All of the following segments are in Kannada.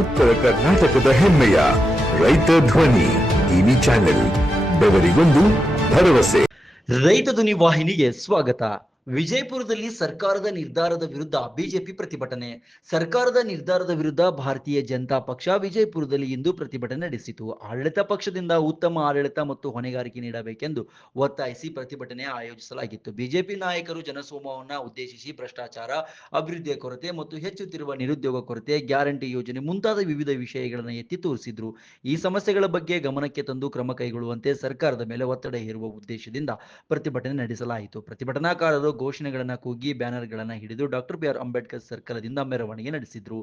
ಉತ್ತರ ಕರ್ನಾಟಕದ ಹೆಮ್ಮೆಯ ರೈತ ಧ್ವನಿ ಟಿವಿ ಚಾನೆಲ್, ಬೆವರಿಗೊಂದು ಭರವಸೆ. ರೈತ ಧ್ವನಿ ವಾಹಿನಿಗೆ ಸ್ವಾಗತ. ವಿಜಯಪುರದಲ್ಲಿ ಸರ್ಕಾರದ ನಿರ್ಧಾರದ ವಿರುದ್ಧ ಬಿಜೆಪಿ ಪ್ರತಿಭಟನೆ. ಸರ್ಕಾರದ ನಿರ್ಧಾರದ ವಿರುದ್ಧ ಭಾರತೀಯ ಜನತಾ ಪಕ್ಷ ವಿಜಯಪುರದಲ್ಲಿ ಇಂದು ಪ್ರತಿಭಟನೆ ನಡೆಸಿತು. ಆಡಳಿತ ಪಕ್ಷದಿಂದ ಉತ್ತಮ ಆಡಳಿತ ಮತ್ತು ಹೊಣೆಗಾರಿಕೆ ನೀಡಬೇಕೆಂದು ಒತ್ತಾಯಿಸಿ ಪ್ರತಿಭಟನೆ ಆಯೋಜಿಸಲಾಗಿತ್ತು. ಬಿಜೆಪಿ ನಾಯಕರು ಜನಸಮೂಹವನ್ನು ಉದ್ದೇಶಿಸಿ ಭ್ರಷ್ಟಾಚಾರ, ಅಭಿವೃದ್ಧಿಯ ಕೊರತೆ ಮತ್ತು ಹೆಚ್ಚುತ್ತಿರುವ ನಿರುದ್ಯೋಗ ಕೊರತೆ, ಗ್ಯಾರಂಟಿ ಯೋಜನೆ ಮುಂತಾದ ವಿವಿಧ ವಿಷಯಗಳನ್ನು ಎತ್ತಿ ತೋರಿಸಿದ್ರು. ಈ ಸಮಸ್ಯೆಗಳ ಬಗ್ಗೆ ಗಮನಕ್ಕೆ ತಂದು ಕ್ರಮ ಕೈಗೊಳ್ಳುವಂತೆ ಸರ್ಕಾರದ ಮೇಲೆ ಒತ್ತಡ ಹೇರುವ ಉದ್ದೇಶದಿಂದ ಪ್ರತಿಭಟನೆ ನಡೆಸಲಾಯಿತು. ಪ್ರತಿಭಟನಾಕಾರರು ಘೋಷಣೆಗಳನ್ನು ಕೂಗಿ ಬ್ಯಾನರ್ಗಳನ್ನು ಹಿಡಿದು ಡಾಕ್ಟರ್ ಬಿ ಆರ್ ಅಂಬೇಡ್ಕರ್ ಸರ್ಕಲ್ದಿಂದ ಮೆರವಣಿಗೆ ನಡೆಸಿದ್ರು.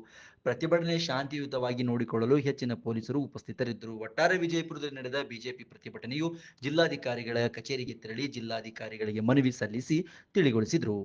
ಪ್ರತಿಭಟನೆ ಶಾಂತಿಯುತವಾಗಿ ನೋಡಿಕೊಳ್ಳಲು ಹೆಚ್ಚಿನ ಪೊಲೀಸರು ಉಪಸ್ಥಿತರಿದ್ದರು. ಒಟ್ಟಾರೆ ವಿಜಯಪುರದಲ್ಲಿ ನಡೆದ ಬಿಜೆಪಿ ಪ್ರತಿಭಟನೆಯು ಜಿಲ್ಲಾಧಿಕಾರಿಗಳ ಕಚೇರಿಗೆ ತೆರಳಿ ಜಿಲ್ಲಾಧಿಕಾರಿಗಳಿಗೆ ಮನವಿ ಸಲ್ಲಿಸಿ ತಿಳಿಗೊಳಿಸಿದರು.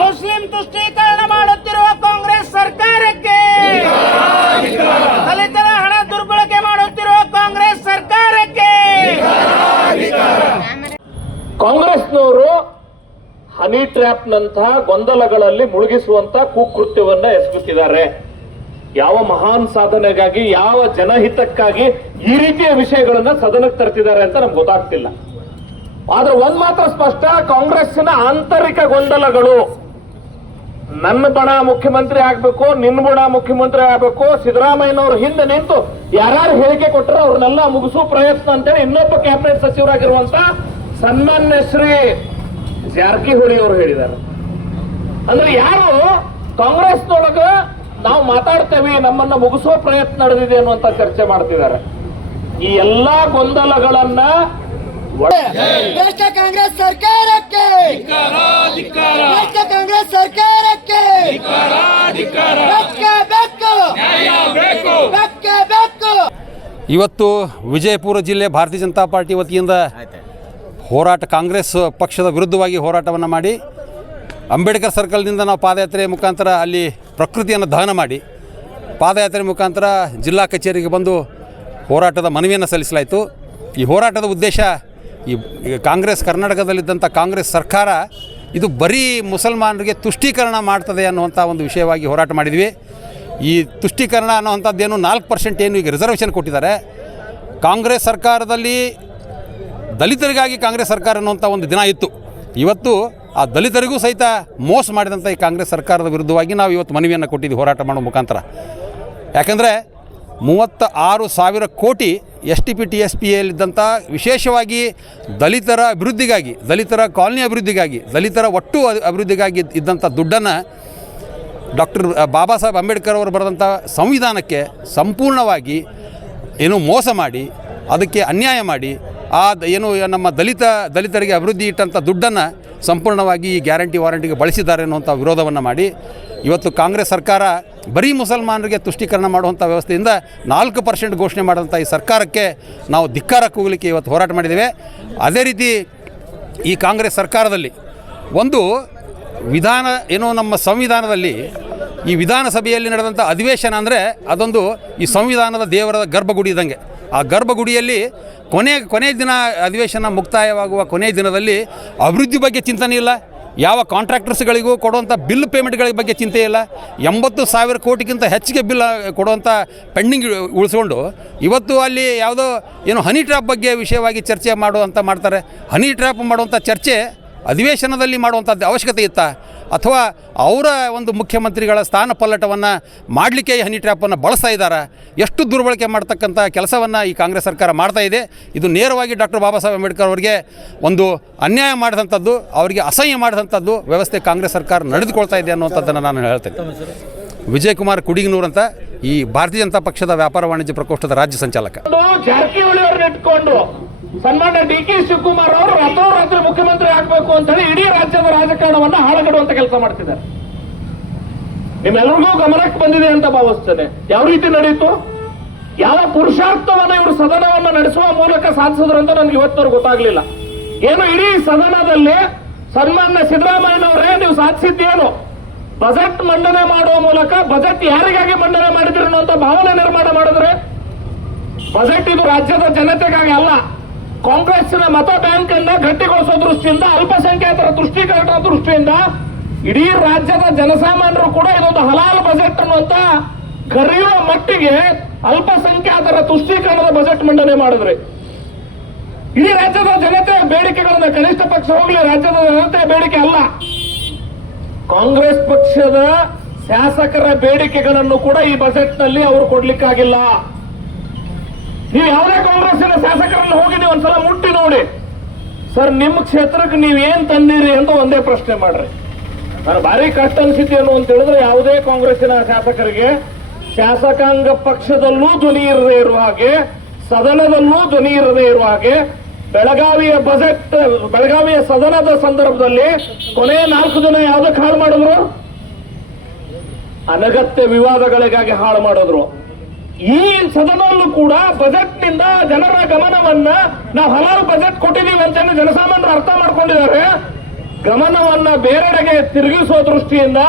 ಮುಸ್ಲಿಂ ತುಷ್ಟೀಕರಣ ಮಾಡುತ್ತಿರುವ ಕಾಂಗ್ರೆಸ್ ಸರ್ಕಾರಕ್ಕೆ, ದಲಿತರ ಹಣ ದುರ್ಬಳಕೆ ಮಾಡುತ್ತಿರುವ ಕಾಂಗ್ರೆಸ್ ಸರ್ಕಾರಕ್ಕೆ, ಕಾಂಗ್ರೆಸ್ನವರು ಹನಿ ಟ್ರ್ಯಾಪ್ ನಂತಹ ಗೊಂದಲಗಳಲ್ಲಿ ಮುಳುಗಿಸುವಂತ ಕುಕೃತ್ಯವನ್ನ ಎಸಗುತ್ತಿದ್ದಾರೆ. ಯಾವ ಮಹಾನ್ ಸಾಧನೆಗಾಗಿ, ಯಾವ ಜನಹಿತಕ್ಕಾಗಿ ಈ ರೀತಿಯ ವಿಷಯಗಳನ್ನ ಸದನಕ್ಕೆ ತರ್ತಿದ್ದಾರೆ ಅಂತ ನಮ್ಗೆ ಗೊತ್ತಾಗ್ತಿಲ್ಲ. ಆದ್ರೆ ಒಂದ್ ಮಾತ್ರ ಸ್ಪಷ್ಟ, ಕಾಂಗ್ರೆಸ್ಸಿನ ಆಂತರಿಕ ಗೊಂದಲಗಳು. ನನ್ನ ಬಣ ಮುಖ್ಯಮಂತ್ರಿ ಆಗ್ಬೇಕು, ನಿನ್ನ ಬಣ ಮುಖ್ಯಮಂತ್ರಿ ಆಗ್ಬೇಕು, ಸಿದ್ದರಾಮಯ್ಯನವರು ಹಿಂದೆ ನಿಂತು ಯಾರ್ಯಾರು ಹೇಳಿಕೆ ಕೊಟ್ಟರೆ ಅವ್ರನ್ನೆಲ್ಲ ಮುಗಿಸೋ ಪ್ರಯತ್ನ ಅಂತೇಳಿ ಇನ್ನೊಬ್ಬ ಕ್ಯಾಬಿನೆಟ್ ಸಚಿವರಾಗಿರುವಂತ ಸನ್ಮಾನ್ಯ ಶ್ರೀ ಜಾರಕಿಹೊಳಿ ಅವರು ಹೇಳಿದ್ದಾರೆ. ಅಂದ್ರೆ ಯಾರು ಕಾಂಗ್ರೆಸ್ನೊಳಗ ನಾವು ಮಾತಾಡ್ತೇವೆ, ನಮ್ಮನ್ನ ಮುಗಿಸೋ ಪ್ರಯತ್ನ ನಡೆದಿದೆ ಅನ್ನುವಂತ ಚರ್ಚೆ ಮಾಡ್ತಿದ್ದಾರೆ. ಈ ಎಲ್ಲಾ ಗೊಂದಲಗಳನ್ನ ಭ್ರಷ್ಟ ಕಾಂಗ್ರೆಸ್ ಸರ್ಕಾರಕ್ಕೆ, ಭ್ರಷ್ಟ ಕಾಂಗ್ರೆಸ್ ಸರ್ಕಾರಕ್ಕೆ ಬೇಕು. ಇವತ್ತು ವಿಜಯಪುರ ಜಿಲ್ಲೆ ಭಾರತೀಯ ಜನತಾ ಪಾರ್ಟಿ ವತಿಯಿಂದ ಹೋರಾಟ, ಕಾಂಗ್ರೆಸ್ ಪಕ್ಷದ ವಿರುದ್ಧವಾಗಿ ಹೋರಾಟವನ್ನು ಮಾಡಿ ಅಂಬೇಡ್ಕರ್ ಸರ್ಕಲ್ನಿಂದ ನಾವು ಪಾದಯಾತ್ರೆ ಮುಖಾಂತರ ಅಲ್ಲಿ ಪ್ರಕೃತಿಯನ್ನು ದಹನ ಮಾಡಿ ಪಾದಯಾತ್ರೆ ಮುಖಾಂತರ ಜಿಲ್ಲಾ ಕಚೇರಿಗೆ ಬಂದು ಹೋರಾಟದ ಮನವಿಯನ್ನು ಸಲ್ಲಿಸಲಾಯಿತು. ಈ ಹೋರಾಟದ ಉದ್ದೇಶ, ಈ ಕಾಂಗ್ರೆಸ್, ಕರ್ನಾಟಕದಲ್ಲಿದ್ದಂಥ ಕಾಂಗ್ರೆಸ್ ಸರ್ಕಾರ ಇದು ಬರೀ ಮುಸಲ್ಮಾನರಿಗೆ ತುಷ್ಟೀಕರಣ ಮಾಡ್ತದೆ ಅನ್ನುವಂಥ ಒಂದು ವಿಷಯವಾಗಿ ಹೋರಾಟ ಮಾಡಿದ್ವಿ. ಈ ತುಷ್ಟೀಕರಣ ಅನ್ನುವಂಥದ್ದೇನು 4% ಏನು ಈಗ ರಿಸರ್ವೇಷನ್ ಕೊಟ್ಟಿದ್ದಾರೆ. ಕಾಂಗ್ರೆಸ್ ಸರ್ಕಾರದಲ್ಲಿ ದಲಿತರಿಗಾಗಿ ಕಾಂಗ್ರೆಸ್ ಸರ್ಕಾರ ಅನ್ನುವಂಥ ಒಂದು ದಿನ ಇತ್ತು. ಇವತ್ತು ಆ ದಲಿತರಿಗೂ ಸಹಿತ ಮೋಸ ಮಾಡಿದಂಥ ಈ ಕಾಂಗ್ರೆಸ್ ಸರ್ಕಾರದ ವಿರುದ್ಧವಾಗಿ ನಾವು ಇವತ್ತು ಮನವಿಯನ್ನು ಕೊಟ್ಟಿದ್ದೀವಿ ಹೋರಾಟ ಮಾಡೋ ಮುಖಾಂತರ. ಯಾಕಂದರೆ 36,000 ಕೋಟಿ STP TSPಯಲ್ಲಿದ್ದಂಥ ವಿಶೇಷವಾಗಿ ದಲಿತರ ಅಭಿವೃದ್ಧಿಗಾಗಿ, ದಲಿತರ ಕಾಲನಿ ಅಭಿವೃದ್ಧಿಗಾಗಿ, ದಲಿತರ ಒಟ್ಟು ಅಭಿವೃದ್ಧಿಗಾಗಿ ಇದ್ದಂಥ ದುಡ್ಡನ್ನು ಡಾಕ್ಟರ್ ಬಾಬಾ ಸಾಹೇಬ್ ಅಂಬೇಡ್ಕರ್ ಅವರು ಬರೆದಂಥ ಸಂವಿಧಾನಕ್ಕೆ ಸಂಪೂರ್ಣವಾಗಿ ಏನು ಮೋಸ ಮಾಡಿ, ಅದಕ್ಕೆ ಅನ್ಯಾಯ ಮಾಡಿ, ಏನು ನಮ್ಮ ದಲಿತರಿಗೆ ಅಭಿವೃದ್ಧಿ ಇಟ್ಟಂಥ ದುಡ್ಡನ್ನು ಸಂಪೂರ್ಣವಾಗಿ ಈ ಗ್ಯಾರಂಟಿ ವಾರಂಟಿಗೆ ಬಳಸಿದ್ದಾರೆ ಅನ್ನುವಂಥ ವಿರೋಧವನ್ನು ಮಾಡಿ ಇವತ್ತು ಕಾಂಗ್ರೆಸ್ ಸರ್ಕಾರ ಬರೀ ಮುಸಲ್ಮಾನರಿಗೆ ತುಷ್ಟೀಕರಣ ಮಾಡುವಂಥ ವ್ಯವಸ್ಥೆಯಿಂದ 4% ಘೋಷಣೆ ಮಾಡಿದಂಥ ಈ ಸರ್ಕಾರಕ್ಕೆ ನಾವು ಧಿಕ್ಕಾರ ಕೂಗಲಿಕ್ಕೆ ಇವತ್ತು ಹೋರಾಟ ಮಾಡಿದ್ದೇವೆ. ಅದೇ ರೀತಿ ಈ ಕಾಂಗ್ರೆಸ್ ಸರ್ಕಾರದಲ್ಲಿ ಒಂದು ವಿಧಾನ, ಏನೋ ನಮ್ಮ ಸಂವಿಧಾನದಲ್ಲಿ ಈ ವಿಧಾನಸಭೆಯಲ್ಲಿ ನಡೆದಂಥ ಅಧಿವೇಶನ ಅಂದರೆ ಅದೊಂದು ಈ ಸಂವಿಧಾನದ ದೇವರ ಗರ್ಭಗುಡಿ ಇದ್ದಂಗೆ. ಆ ಗರ್ಭಗುಡಿಯಲ್ಲಿ ಕೊನೆಯ ದಿನ ಅಧಿವೇಶನ ಮುಕ್ತಾಯವಾಗುವ ಕೊನೆಯ ದಿನದಲ್ಲಿ ಅಭಿವೃದ್ಧಿ ಬಗ್ಗೆ ಚಿಂತನೆ ಇಲ್ಲ, ಯಾವ ಕಾಂಟ್ರಾಕ್ಟರ್ಸ್ಗಳಿಗೂ ಕೊಡುವಂಥ ಬಿಲ್ ಪೇಮೆಂಟ್ಗಳ ಬಗ್ಗೆ ಚಿಂತೆ ಇಲ್ಲ. 80,000 ಕೋಟಿಗಿಂತ ಹೆಚ್ಚಿಗೆ ಬಿಲ್ ಕೊಡುವಂಥ ಪೆಂಡಿಂಗ್ ಉಳಿಸ್ಕೊಂಡು ಇವತ್ತು ಅಲ್ಲಿ ಯಾವುದೋ ಏನು ಹನಿ ಟ್ರ್ಯಾಪ್ ಬಗ್ಗೆ ವಿಷಯವಾಗಿ ಚರ್ಚೆ ಮಾಡ್ತಾರೆ. ಹನಿ ಟ್ರ್ಯಾಪ್ ಮಾಡುವಂಥ ಚರ್ಚೆ ಅಧಿವೇಶನದಲ್ಲಿ ಮಾಡುವಂಥದ್ದು ಅವಶ್ಯಕತೆ ಇತ್ತಾ, ಅಥವಾ ಅವರ ಒಂದು ಮುಖ್ಯಮಂತ್ರಿಗಳ ಸ್ಥಾನ ಪಲ್ಲಟವನ್ನು ಮಾಡಲಿಕ್ಕೆ ಹನಿ ಟ್ರ್ಯಾಪನ್ನು ಬಳಸ್ತಾ ಇದ್ದಾರೆ? ಎಷ್ಟು ದುರ್ಬಳಕೆ ಮಾಡ್ತಕ್ಕಂಥ ಕೆಲಸವನ್ನು ಈ ಕಾಂಗ್ರೆಸ್ ಸರ್ಕಾರ ಮಾಡ್ತಾ ಇದೆ. ಇದು ನೇರವಾಗಿ ಡಾಕ್ಟರ್ ಬಾಬಾ ಸಾಹೇಬ್ ಅಂಬೇಡ್ಕರ್ ಅವರಿಗೆ ಒಂದು ಅನ್ಯಾಯ ಮಾಡಿದಂಥದ್ದು, ಅವರಿಗೆ ಅಸಹ್ಯ ಮಾಡಿದಂಥದ್ದು ವ್ಯವಸ್ಥೆ ಕಾಂಗ್ರೆಸ್ ಸರ್ಕಾರ ನಡೆದುಕೊಳ್ತಾ ಇದೆ ಅನ್ನುವಂಥದ್ದನ್ನು ನಾನು ಹೇಳ್ತೇನೆ. ವಿಜಯಕುಮಾರ್ ಕುಡಿಗನೂರು ಅಂತ, ಈ ಭಾರತೀಯ ಜನತಾ ಪಕ್ಷದ ವ್ಯಾಪಾರ ವಾಣಿಜ್ಯ ಪ್ರಕೋಷ್ಠದ ರಾಜ್ಯ ಸಂಚಾಲಕ. ಜಾರಕಿಹೊಳಿ ಅವರನ್ನ ಇಟ್ಕೊಂಡು ಸನ್ಮಾನ್ಯ DK ಶಿವಕುಮಾರ್ ಅವರು ರಾತ್ರೋರಾತ್ರಿ ಮುಖ್ಯಮಂತ್ರಿ ಆಗಬೇಕು ಅಂತ ಹೇಳಿ ಇಡೀ ರಾಜ್ಯದ ರಾಜಕಾರಣವನ್ನ ಹಾಳುಗೆಡುವಂತ ಕೆಲಸ ಮಾಡ್ತಿದ್ದಾರೆ. ನಿಮ್ಮೆಲ್ಲರಿಗೂ ಗಮನಕ್ಕೆ ಬಂದಿದೆ ಅಂತ ಭಾವಿಸ್ತೇನೆ. ಯಾವ ರೀತಿ ನಡೆಯಿತು, ಯಾವ ಪುರುಷಾರ್ಥವನ್ನ ಇವರು ಸದನವನ್ನು ನಡೆಸುವ ಮೂಲಕ ಸಾಧಿಸಿದ್ರು ಅಂತ ನನಗೆ ಇವತ್ತವರೆಗೂ ಗೊತ್ತಾಗ್ಲಿಲ್ಲ. ಏನು ಇಡೀ ಸದನದಲ್ಲಿ ಸನ್ಮಾನ್ಯ ಸಿದ್ದರಾಮಯ್ಯನವರೇ, ನೀವು ಸಾಧಿಸಿದ್ದೇನು? ಬಜೆಟ್ ಮಂಡನೆ ಮಾಡುವ ಮೂಲಕ ಬಜೆಟ್ ಯಾರಿಗಾಗಿ ಮಂಡನೆ ಮಾಡಿದ್ರಿ ಅನ್ನುವಂತ ಭಾವನೆ ನಿರ್ಮಾಣ ಮಾಡಿದ್ರೆ, ಬಜೆಟ್ ಇದು ರಾಜ್ಯದ ಜನತೆಗಾಗಿ ಅಲ್ಲ, ಕಾಂಗ್ರೆಸ್ಸಿನ ಮತ ಬ್ಯಾಂಕ್ ಅನ್ನ ಗಟ್ಟಿಗೊಳಿಸೋ ದೃಷ್ಟಿಯಿಂದ, ಅಲ್ಪಸಂಖ್ಯಾತರ ದೃಷ್ಟಿಕರಣ ದೃಷ್ಟಿಯಿಂದ ಇಡೀ ರಾಜ್ಯದ ಜನಸಾಮಾನ್ಯರು ಕೂಡ ಇದೊಂದು ಹಲಾಲ್ ಬಜೆಟ್ ಅನ್ನುವಂತ ಕರೆಯುವ ಮಟ್ಟಿಗೆ ಅಲ್ಪಸಂಖ್ಯಾತರ ತುಷ್ಟೀಕರಣದ ಬಜೆಟ್ ಮಂಡನೆ ಮಾಡಿದ್ರಿ. ಇಡೀ ರಾಜ್ಯದ ಜನತೆ ಬೇಡಿಕೆಗಳನ್ನ, ಕನಿಷ್ಠ ಪಕ್ಷ ಹೋಗ್ಲಿ, ರಾಜ್ಯದ ಜನತೆ ಬೇಡಿಕೆ ಅಲ್ಲ, ಕಾಂಗ್ರೆಸ್ ಪಕ್ಷದ ಶಾಸಕರ ಬೇಡಿಕೆಗಳನ್ನು ಕೂಡ ಈ ಬಜೆಟ್ ನಲ್ಲಿ ಅವರು ಕೊಡ್ಲಿಕ್ಕಾಗಿಲ್ಲ. ನೀವು ಯಾವುದೇ ಕಾಂಗ್ರೆಸ್ಸಿನ ಶಾಸಕರನ್ನು ಹೋಗಿ ನೀವು ಒಂದ್ಸಲ ಮುಟ್ಟಿ ನೋಡಿ, ಸರ್ ನಿಮ್ಮ ಕ್ಷೇತ್ರಕ್ಕೆ ನೀವು ಏನ್ ತಂದಿರಿ ಅಂತ ಒಂದೇ ಪ್ರಶ್ನೆ ಮಾಡ್ರಿ. ನಾನು ಭಾರಿ ಕಷ್ಟ ಅನ್ಸಿದ್ದೇನು ಅಂತ ಹೇಳಿದ್ರೆ, ಯಾವುದೇ ಕಾಂಗ್ರೆಸ್ಸಿನ ಶಾಸಕರಿಗೆ ಶಾಸಕಾಂಗ ಪಕ್ಷದಲ್ಲೂ ಧ್ವನಿ ಇರದೇ ಇರುವ ಹಾಗೆ, ಸದನದಲ್ಲೂ ಧ್ವನಿ ಇರದೇ ಇರುವ ಹಾಗೆ, ಬೆಳಗಾವಿಯ ಸದನದ ಸಂದರ್ಭದಲ್ಲಿ ಕೊನೆಯ 4 ದಿನ ಯಾವುದಕ್ಕೆ ಹಾಳು ಮಾಡಿದ್ರು? ಅನಗತ್ಯ ವಿವಾದಗಳಿಗಾಗಿ ಹಾಳು ಮಾಡಿದ್ರು. ಈ ಸದನಲ್ಲೂ ಕೂಡ ಬಜೆಟ್ ನಿಂದ ಜನರ ಗಮನವನ್ನ ನಾವು ಹಲವಾರು ಬಜೆಟ್ ಕೊಟ್ಟಿದ್ದೀವಿ ಅಂತ ಜನಸಾಮಾನ್ಯರು ಅರ್ಥ ಮಾಡ್ಕೊಂಡಿದ್ದಾರೆ. ಗಮನವನ್ನ ಬೇರೆಡೆಗೆ ತಿರುಗಿಸುವ ದೃಷ್ಟಿಯಿಂದ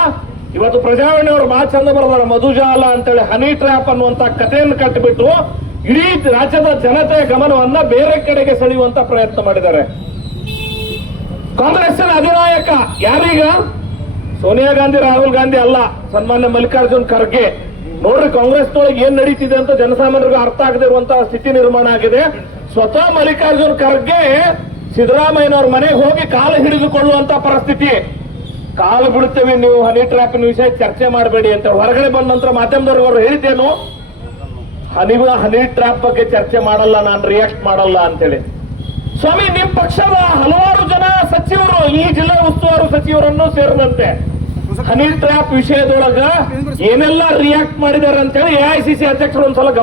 ಇವತ್ತು ಪ್ರಜಾವಾಣಿಯವರು ಬಹಳ ಚಂದ ಬರೆದಾರೆ, ಮಧುಜಾಲ ಅಂತೇಳಿ ಹನಿ ಟ್ರ್ಯಾಪ್ ಅನ್ನುವಂತ ಕಥೆಯನ್ನು ಕಟ್ಟಿಬಿಟ್ಟು ಇಡೀ ರಾಜ್ಯದ ಜನತೆಯ ಗಮನವನ್ನ ಬೇರೆ ಕಡೆಗೆ ಸೆಳೆಯುವಂತ ಪ್ರಯತ್ನ ಮಾಡಿದ್ದಾರೆ. ಕಾಂಗ್ರೆಸ್ಸಿನ ಅಧಿನಾಯಕ ಯಾರೀಗ? ಸೋನಿಯಾ ಗಾಂಧಿ, ರಾಹುಲ್ ಗಾಂಧಿ ಅಲ್ಲ, ಸನ್ಮಾನ್ಯ ಮಲ್ಲಿಕಾರ್ಜುನ್ ಖರ್ಗೆ. ನೋಡ್ರಿ, ಕಾಂಗ್ರೆಸ್ನೊಳಗೆ ಏನ್ ನಡೀತಿದೆ ಅಂತ ಜನಸಾಮಾನ್ಯರಿಗೂ ಅರ್ಥ ಆಗದೆ ಇರುವಂತಹ ಸ್ಥಿತಿ ನಿರ್ಮಾಣ ಆಗಿದೆ. ಸ್ವತಃ ಮಲ್ಲಿಕಾರ್ಜುನ್ ಖರ್ಗೆ ಸಿದ್ದರಾಮಯ್ಯನವ್ರ ಮನೆಗೆ ಹೋಗಿ ಕಾಲು ಹಿಡಿದುಕೊಳ್ಳುವಂತ ಪರಿಸ್ಥಿತಿ. ಕಾಲು ಬಿಡುತ್ತೇವೆ, ನೀವು ಹನಿ ಟ್ರ್ಯಾಪಿನ ವಿಷಯ ಚರ್ಚೆ ಮಾಡಬೇಡಿ ಅಂತ ಹೊರಗಡೆ ಬಂದ ನಂತರ ಮಾಧ್ಯಮದವ್ರಿಗೆ ಹೇಳಿದ್ದೇನು, ಹನಿ ಟ್ರ್ಯಾಪ್ ಬಗ್ಗೆ ಚರ್ಚೆ ಮಾಡಲ್ಲ, ನಾನು ರಿಯಾಕ್ಟ್ ಮಾಡಲ್ಲ ಅಂತೇಳಿ. ಸ್ವಾಮಿ, ನಿಮ್ ಪಕ್ಷದ ಹಲವಾರು ಜನ ಸಚಿವರು, ಈ ಜಿಲ್ಲಾ ಉಸ್ತುವಾರಿ ಸಚಿವರನ್ನು ಸೇರಿದಂತೆ ಹನಿ ಟ್ರ್ಯಾಪ್ ವಿಷಯದೊಳಗ ಏನೆಲ್ಲ ರಿಯಾಕ್ಟ್ ಮಾಡಿದ್ದಾರೆ ಅಂತೇಳಿ AICC ಅಧ್ಯಕ್ಷರು ಒಂದ್ಸಲ ಗಮನ